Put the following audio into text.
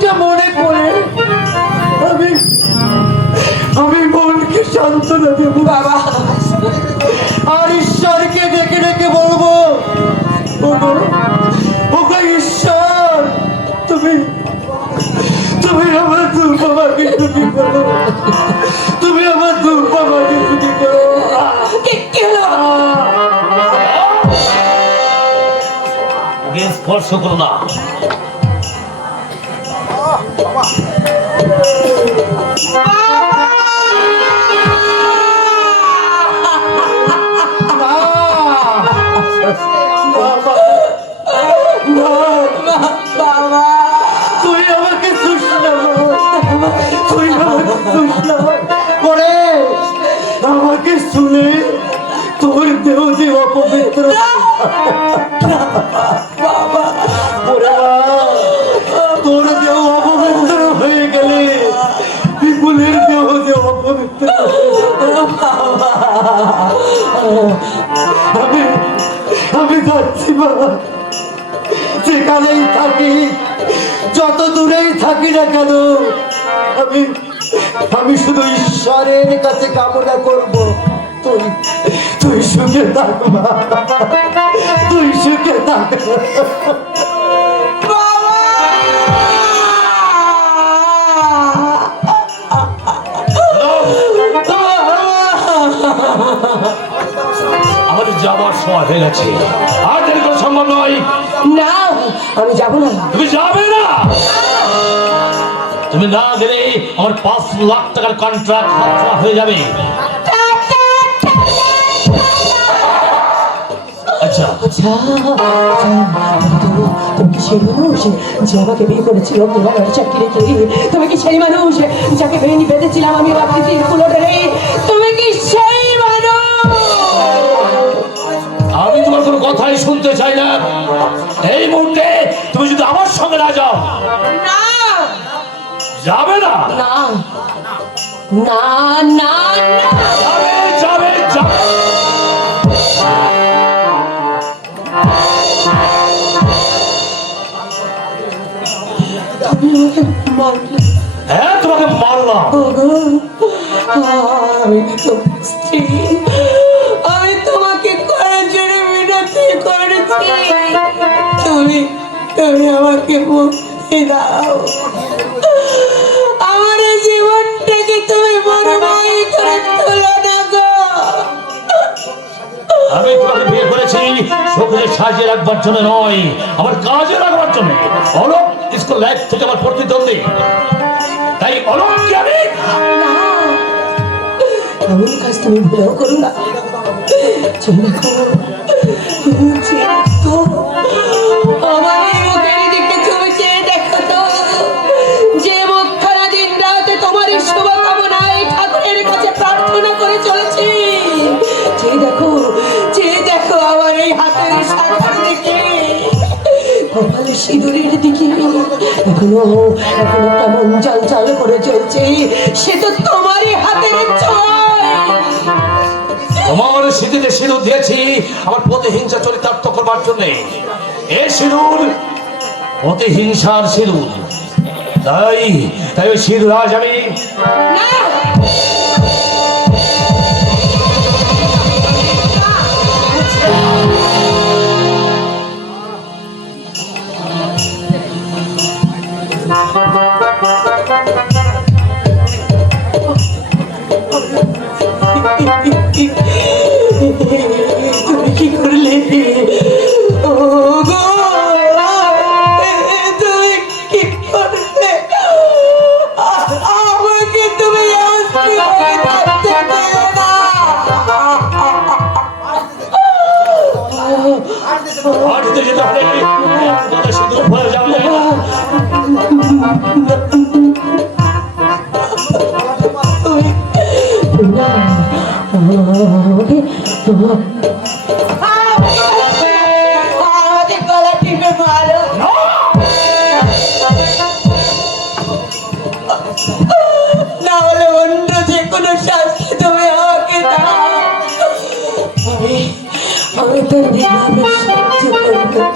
মুখটা মনে পড়ে আমি আমি মনকে সান্ত্বনা দেব বাবা, আর ঈশ্বরকে ডেকে ডেকে বলবো, ওগো ওগো ঈশ্বর, তুমি তুমি আমার দুর্বাবাকে সুখী করো, তুমি আমার দুর্বাবাকে সুখী করো। স্পর্শ করো না। তুই আমাকে করে আমাকে শুনে তোর দেহ যে অপবিত্র, তোর দেহ অপবিত্র হয়ে গেলে বিপুলের দেহ যে অপবিত্র। আমি যাচ্ছি বাবা, যেখানেই থাকি, যত দূরেই থাকি না কেন, আমি শুধু ঈশ্বরের কাছে কামনা করব, তুই তুই সুখে থাক মা, তুই সুখে থাক। আমাদের যাওয়ার সময় হয়ে গেছে, আর দেরি করা সম্ভব নয়। না, আমি যাবো না। তুমি যাবে না? তুমি না গেলে আমার 5 লাখ টাকার কন্ট্রাক্ট হাতছাড়া হয়ে যাবে। আচ্ছা আচ্ছা, তুমি কি সেই মানুষ যে আমাকে বিয়ে করেছিল চাকরি রেখে? তুমি কি সেই মানুষ যাকে বেনি বেঁধেছিলাম আমি বাপতির কুলোটারে? তুমি কি সেই মানুষ? আমি তোমার কোনো কথাই শুনতে চাই না। এই মুহূর্তে তুমি যদি আমার সঙ্গে না যাও, না যাবে না? না না না, যাবে যাবে যাবে। হ্যাঁ, তোমাকে মারলাম। আমি তোমার স্ত্রী, আমি তোমাকে করার জন্য মিনতি করেছি, তুমি তুমি আমাকে মুক্তি দাও, আমার এই জীবনটাকে তুমি বরবাদ করে তোলো না গো। আমি তোমাকে বিয়ে করেছি শোকে সাজিয়ে রাখবার জন্য নয়, আমার কাজে রাখবার জন্য। অলোক স্কুল লাইফ থেকে আমার প্রতিদ্বন্দ্বী, তাই অলোককে আমি এমন কাজ তুমি ভুলেও করো না। আমার এই মুখের দিকে তুমি চেয়ে দেখো তো, যে মুখখানা দিন রাতে তোমার শুভকামনায় ঠাকুরের কাছে প্রার্থনা করে চলেছি। চেয়ে দেখো আমার এই হাতের শাখার দিকে, কপালের সিঁদুরের দিকে, এখনো কেমন চাল করে চলছে, সে তো তোমারই হাতের ছোঁয়া। তোমার স্মৃতিতে সিঁদুর দিয়েছি আমার প্রতিহিংসা চরিতার্থ করবার জন্য। এ সিঁদুর প্রতিহিংসার সিঁদুর, তাই তাই ওই সিঁদুর আজ আমি তুমি কি করলে? ও গো, তুমি কি করলে? আমাকে তুমি বাড়িতে যেতে হবে, সিঁদুর ভরে যাওয়া যায় না। আমাদের গলা টিপে মারো, না হলে অন্য যে কোনো শাস্তি তুমি আমাকে দাও, আমি তো নিরামে সহ্য করবো।